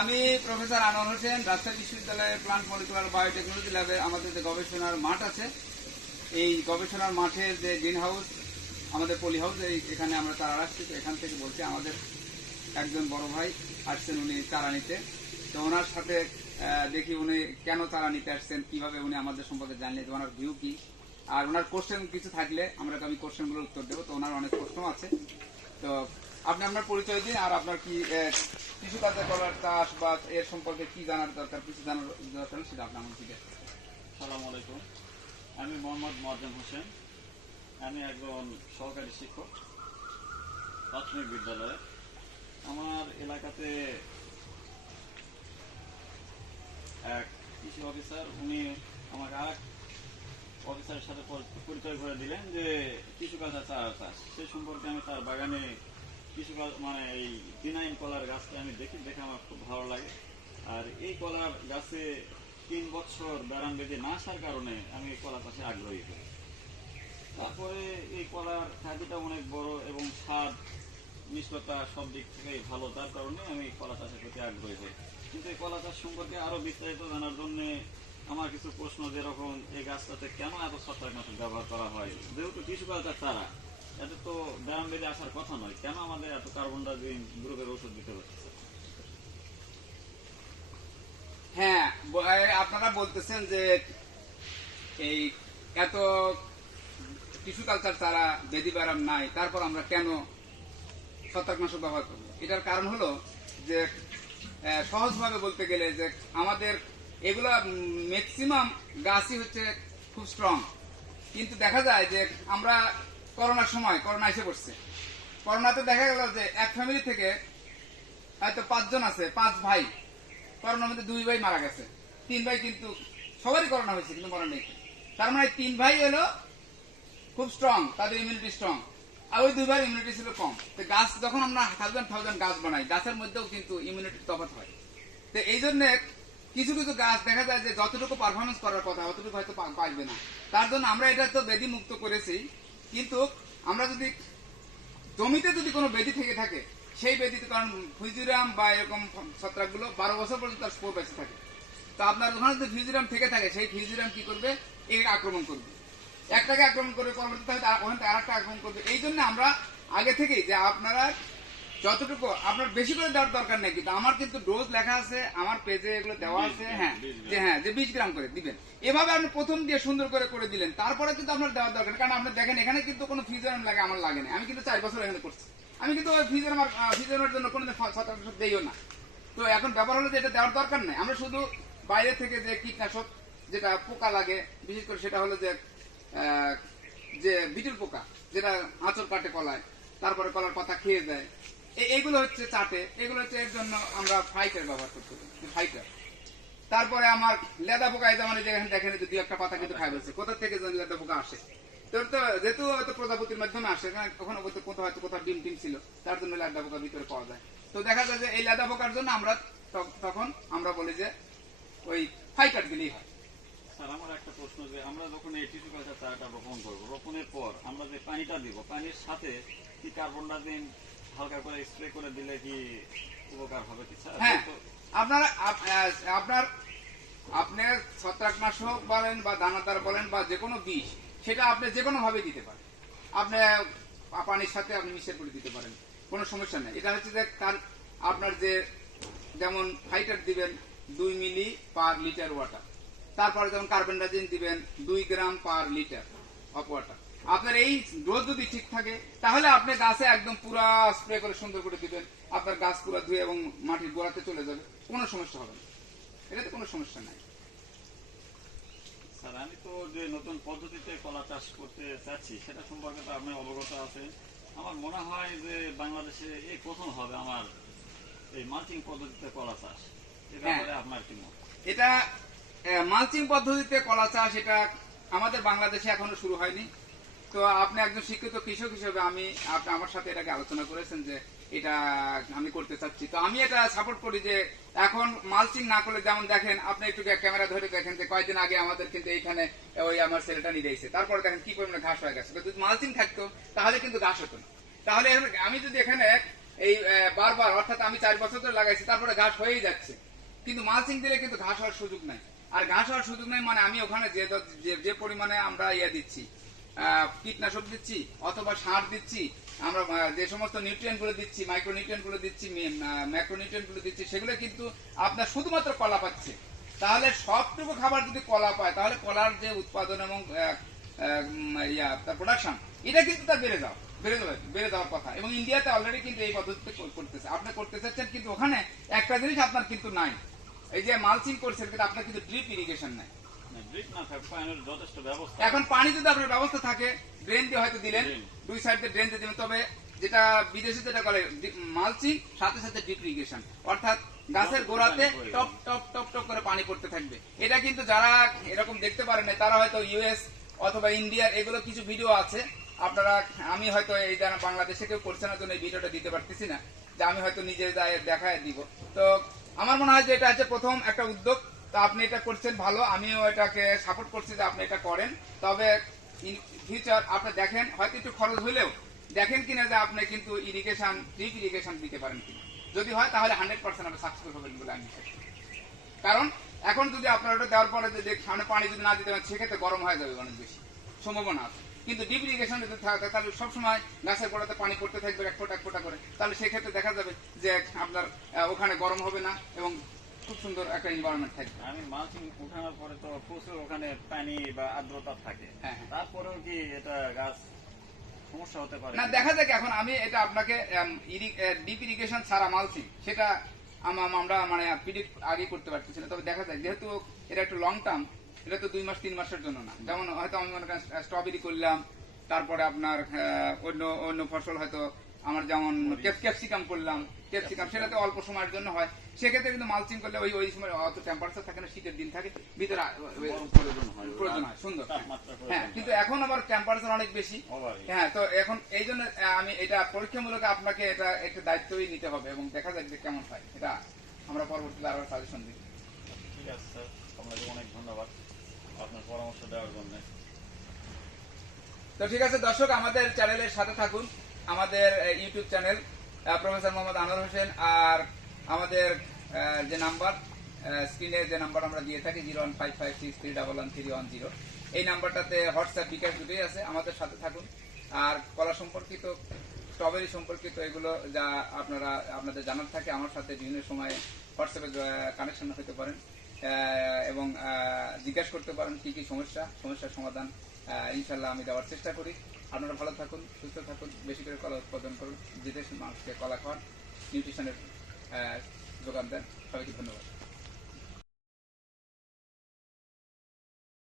আমি প্রফেসর আনোয়ার হোসেন, রাজশাহী বিশ্ববিদ্যালয়ের plant molecular biotechnology ল্যাবে আমাদের যে গবেষণার মাঠ আছে, এই গবেষণার মাঠের যে গ্রিন হাউস আমাদের পলি হাউস এই এখানে আমরা তারা রাখছি। তো এখান থেকে বলছি আমাদের একজন বড় ভাই আসছেন উনি তারা নিতে। তো ওনার সাথে দেখি উনি কেন তারা নিতে আসছেন, কীভাবে উনি আমাদের সম্পর্কে জানলেন ওনার ভিউ কি? আর ওনার কোশ্চেন কিছু থাকলে আমরা আমি কোশ্চেনগুলোর উত্তর দেবো, তো ওনার অনেক প্রশ্ন আছে। তো আপনি আপনার পরিচয় দিন আর আপনার কি কৃষি কাজে করার চাষ বা এর সম্পর্কে কি জানার দরকার কিছু জানার দরকার সেটা আপনি আমাকে দিবেন সালাম আলাইকুম। আমি মোহাম্মদ মোয়াজ্জেম হোসেন। আমি একজন সহকারী শিক্ষক প্রাথমিক বিদ্যালয়ে। আমার এলাকাতে এক কৃষি অফিসার, উনি আমাকে আর অফিসারের সাথে পরিচয় করে দিলেন যে কৃষি কাজা চারা চাষ, সে সম্পর্কে আমি তার বাগানে কাজ মানে এই দিনাইন কলার গাছটা আমি দেখি, দেখে আমার খুব ভালো লাগে। আর এই কলার গাছে তিন বছর ব্যারাম বেঁধে না আসার কারণে আমি এই কলা চাষে আগ্রহী হই। তারপরে এই কলার খাদিটা অনেক বড় এবং স্বাদ, মিষ্টতা সব দিক থেকেই ভালো, তার কারণে আমি কলা চাষের প্রতি আগ্রহী হই। কিন্তু এই কলা চাষ সম্পর্কে আরও বিস্তারিত জানার জন্য আমার কিছু প্রশ্ন, যেরকম এই গাছটাতে কেন এত ছত্রাকনাশক ব্যবহার করা হয়? যেহেতু টিস্যু কালচার এতে তো ব্যায়াম বেঁধে আসার কথা নয়। কেন আমাদের এত কার্বন ডাইঅক্সাইড গ্রুপের দিতে হচ্ছে? হ্যাঁ আপনারা বলতেছেন যে এই এত টিস্যু কালচার চারা বেদি ব্যারাম নাই, তারপর আমরা কেন ব্যবহার করব? এটার কারণ হলো যে সহজভাবে বলতে গেলে যে আমাদের এগুলা ম্যাক্সিমাম গাছই হচ্ছে খুব স্ট্রং কিন্তু দেখা যায় যে আমরা করোনার সময়, করোনা এসে পড়ছে। করোনাতে দেখা গেল যে এক ফ্যামিলি থেকে হয়তো পাঁচজন আছে, পাঁচ ভাই। করোনার মধ্যে দুই ভাই মারা গেছে। তিন ভাই কিন্তু সবারই করোনা হয়েছে, কিন্তু মরা নেই। তার মানে তিন ভাই হলো খুব স্ট্রং তাদের ইমিউনিটি স্ট্রং আর ওই দুই ভাই ইমিউনিটি ছিল কম। তো গাছ, যখন আমরা থাউজেন্ড থাউজেন্ড গাছ বানাই, গাছের মধ্যেও কিন্তু ইমিউনিটি তফাৎ হয়। তো এই জন্য কিছু কিছু গাছ দেখা যায় যে যতটুকু পারফরমেন্স করার কথা, অতটুকু হয়তো পারবে না। তার জন্য আমরা এটা তো বেদি মুক্ত করেছি। কিন্তু আমরা যদি জমিতে যদি কোনো বেদি থেকে থাকে, সেই বেদিতে কারণ ফিজিরাম বা এরকম ছত্রাকগুলো বারো বছর পর্যন্ত তার স্পোর বেঁচে থাকে। তো আপনার ওখানে যদি ফিজিরাম থেকে থাকে, সেই ফিজিরাম কি করবে? এর আক্রমণ করবে। একটাকে আক্রমণ করবে, পরবর্তীতে ওখানে আরেকটা আক্রমণ করবে। এই জন্য আমরা আগে থেকেই যে আপনারা যতটুকু আপনার বেশি করে দেওয়ার দরকার নেই কিন্তু আমার কিন্তু ডোজ লেখা আছে আমার পেজে এগুলো দেওয়া আছে হ্যাঁ যে হ্যাঁ যে বিশ গ্রাম করে দিবেন। এভাবে আপনি প্রথম দিয়ে সুন্দর করে করে দিলেন তারপরে কিন্তু আপনার দেওয়ার দরকার কারণ আপনি দেখেন এখানে কিন্তু কোনো ফিজারাম লাগে আমার লাগে না। আমি কিন্তু চার বছর এখানে করছি। আমি কিন্তু ওই ফিজারাম ফিজারামের জন্য কোনো শতাংশ দেইও না। তো এখন ব্যাপার হলো যে এটা দেওয়ার দরকার নেই। আমরা শুধু বাইরে থেকে যে কীটনাশক যেটা পোকা লাগে বিশেষ করে সেটা হলো যে যে বিটুল পোকা যেটা আঁচড় কাটে কলায় তারপরে কলার পাতা খেয়ে যায় এ- এইগুলো হচ্ছে চাটে। এগুলো হচ্ছে এর জন্য আমরা ফাইটার ব্যবহার করতে ফাইটার তারপরে আমার লেদা পোকা এই যেমন এই যে এখানে দেখেন দুই একটা পাতা কিন্তু খাই বলছে। কোথা থেকে যেন লেদা পোকা আসে? তো তো যেহেতু হয়তো প্রজাপতির মাধ্যমে আসে কারণ ওখানে কোথাও হয়তো কোথাও ডিম টিম ছিল, তার জন্য লেদা পোকা ভিতরে পাওয়া যায়। তো দেখা যায় যে এই লেদা পোকার জন্য আমরা তখন আমরা বলি যে ওই ফাইটার দিলেই হয়। স্যার, আমার একটা প্রশ্ন যে আমরা যখন এই টিস্যু কালচার চারাটা রোপণ করব রোপণের পর আমরা যে পানিটা দিব, পানির সাথে কি কার্বন ডাইঅক্সাইড স্প্রে করে দিলে কি উপকার হবে হ্যাঁ আপনার আপনার আপনার ছত্রাকনাশক বলেন বা দানাদার বলেন বা যে কোনো বিষ, সেটা আপনি যে কোনো ভাবে দিতে পারেন। আপনি পানির সাথে আপনি মিশিয়ে করে দিতে পারেন, কোনো সমস্যা নেই। এটা হচ্ছে যে তার, আপনার যে যেমন ফাইটার দিবেন দুই মিলি পার লিটার ওয়াটার তারপরে যেমন কার্বেন্ডাজিন দিবেন দুই gram per litre of water আপনার এই ডোজ যদি ঠিক থাকে তাহলে আপনি গাছে একদম পুরা স্প্রে করে সুন্দর করে দিবেন। আপনার গাছ পুরো ধুয়ে এবং মাটির গোড়াতে চলে যাবে। কোনো সমস্যা হবে না। এটাতে কোনো সমস্যা নাই। স্যার আমি তো যে নতুন পদ্ধতিতে কলা চাষ করতে চাচ্ছি সেটা সম্পর্কে তো আপনি অবগত আছেন আমার মনে হয় যে বাংলাদেশে এই প্রথম হবে আমার এই মাল্চিং পদ্ধতিতে কলা চাষ। এ ব্যাপারে আপনার কি মত? এটা মালচিং পদ্ধতিতে কলা চাষ এটা আমাদের বাংলাদেশে এখনও শুরু হয়নি। তো আপনি একজন শিক্ষিত কৃষক হিসেবে আমি, আপনি আমার সাথে এটাকে আলোচনা করেছেন যে এটা আমি করতে চাচ্ছি। তো আমি এটা সাপোর্ট করি যে এখন মালচিং না করলে যেমন দেখেন, আপনি একটু ক্যামেরা ধরে দেখেন যে কয়েকদিন আগে আমাদের কিন্তু এইখানে ওই আমার ছেলেটা নিয়ে দিয়েছে তারপরে দেখেন কি পরিমাণে ঘাস হয়ে গেছে। যদি মালচিং থাকতো, তাহলে কিন্তু ঘাস হতো না। তাহলে আমি যদি এখানে এই বারবার, অর্থাৎ আমি চার বছর ধরে লাগাইছি, তারপরে ঘাস হয়েই যাচ্ছে। কিন্তু মালচিং দিলে কিন্তু ঘাস হওয়ার সুযোগ নাই। আর ঘাস হওয়ার সুযোগ নাই মানে আমি ওখানে যে, যে- পরিমাণে আমরা ইয়ে দিচ্ছি কীটনাশক দিচ্ছি অথবা সার দিচ্ছি। আমরা যে সমস্ত নিউট্রিয়েন্টগুলো দিচ্ছি মাইক্রো নিউট্রিয়েন্টগুলো দিচ্ছি গুলো দিচ্ছি, সেগুলো কিন্তু আপনার শুধুমাত্র কলা পাচ্ছে। তাহলে সবটুকু খাবার যদি কলা পায়, তাহলে কলার যে উৎপাদন এবং ইয়া প্রোডাকশন এটা কিন্তু তার বেড়ে যাও বেড়ে যাবে বেড়ে যাওয়ার কথা। এবং ইন্ডিয়াতে অলরেডি কিন্তু এই পদ্ধতিতে করতেছে। আপনি করতে চাচ্ছেন কিন্তু ওখানে একটা জিনিস আপনার কিন্তু নাই। এই যে মালচিং করছেন, কিন্তু আপনার কিন্তু ড্রিপ ইরিগেশন নাই। এখন পানি যদি আপনার ব্যবস্থা থাকে ড্রেন দিয়ে হয়তো দিলেন দুই সাইড দিয়ে ড্রেন দিয়ে দিবেন তবে যেটা বিদেশে যেটা করে মালচিং সাথে সাথে ড্রিপ ইরিগেশন অর্থাৎ গাছের গোড়াতে টপ টপ টপ টপ করে পানি পড়তে থাকবে। এটা কিন্তু যারা এরকম দেখতে পারেন না তারা হয়তো ইউএস অথবা ইন্ডিয়ার এগুলো কিছু ভিডিও আছে। আপনারা আমি হয়তো এই যারা বাংলাদেশে কেউ করছে না জন্য এই ভিডিওটা দিতে পারতেছি না। যে আমি হয়তো নিজে দেখায় দিব। তো আমার মনে হয় যে এটা হচ্ছে প্রথম একটা উদ্যোগ। তো আপনি এটা করছেন ভালো, আমিও এটাকে সাপোর্ট করছি যে আপনি এটা করেন। তবে ইন ফিউচার আপনি দেখেন, হয়তো একটু খরচ হলেও দেখেন কিনা যে আপনি কিন্তু ইরিগেশন ড্রিপ ইরিগেশন দিতে পারেন কিনা। যদি হয় তাহলে হান্ড্রেড পার্সেন্ট আপনি সাকসেসফুল হবেন বলে আমি বিশ্বাস করি। কারণ এখন যদি আপনার ওটা দেওয়ার পরে যদি সামনে পানি যদি না দিতে পারেন, সেক্ষেত্রে গরম হয়ে যাবে অনেক বেশি। সম্ভাবনা আছে। কিন্তু ডিপ ইরিগেশন যদি থাকে তাহলে সবসময় গাছের গোড়াতে পানি পড়তে থাকবে, এক ফোঁটা এক ফোঁটা করে। তাহলে সেক্ষেত্রে দেখা যাবে যে আপনার ওখানে গরম হবে না এবং খুব সুন্দর একটা এনভায়রনমেন্ট থাকবে আমি মালচিং উঠানোর পরে তো প্রচুর ওখানে পানি বা আর্দ্রতা থাকে। হ্যাঁ, হ্যাঁ। তারপরেও কি এটা গাছ সমস্যা হতে পারে? না দেখা যাক এখন আমি এটা আপনাকে ডিপ ইরিগেশন ছাড়া মালচিং সেটা আম- আমরা মানে প্রিডিক্ট আগে করতে পারতেছি না। তবে দেখা যায় যেহেতু এটা একটু লং টার্ম এটা তো দুই মাস তিন মাসের জন্য না। যেমন হয়তো আমি মনে করেন স্ট্রবেরি করলাম তারপরে আপনার আহ, অন্য অন্য ফসল হয়তো আমার যেমন ক্যাপসিকাম করলাম ক্যাপসিকাম সেটা তো অল্প সময়ের জন্য হয়। সেক্ষেত্রে কিন্তু মালচিং করলে ওই ওই সময় অত টেম্পারেচার থাকে না শীতের দিন থাকে ভিতরে প্রয়োজন হয় সুন্দর। হ্যাঁ কিন্তু এখন আবার টেম্পারেচার অনেক বেশি। হ্যাঁ তো এখন এই জন্য আমি এটা পরীক্ষামূলক আপনাকে এটা একটা দায়িত্বই নিতে হবে এবং দেখা যাক যে কেমন হয়। এটা আমরা পরবর্তীতে আরও সাজেশন দিই। ঠিক আছে স্যার। আপনাকে অনেক ধন্যবাদ আপনার পরামর্শ দেওয়ার জন্য। তো ঠিক আছে দর্শক আমাদের চ্যানেলের সাথে থাকুন। আমাদের YouTube channel professor Mohammad Anwar Hossain আর আমাদের যে নাম্বার স্ক্রিনে যে নাম্বার আমরা দিয়ে থাকি, zero one five five six three double one three one zero. এই নাম্বারটাতে হোয়াটসঅ্যাপ বিকাশ দুটোই আছে, আমাদের সাথে থাকুন। আর কলা সম্পর্কিত, স্ট্রবেরি সম্পর্কিত এগুলো যা আপনারা, আপনাদের জানার থাকে, আমার সাথে বিভিন্ন সময়ে হোয়াটসঅ্যাপে কানেকশন হতে পারেন। এবং জিজ্ঞাসা করতে পারেন কি কি সমস্যা, সমস্যার সমাধান ইনশাল্লাহ আমি দেওয়ার চেষ্টা করি। আপনারা ভালো থাকুন, সুস্থ থাকুন, বেশি করে কলা উৎপাদন করুন, বিদেশের মানুষকে কলা খাওয়ান, নিউট্রিশনের যোগান দেন। সবাইকে ধন্যবাদ।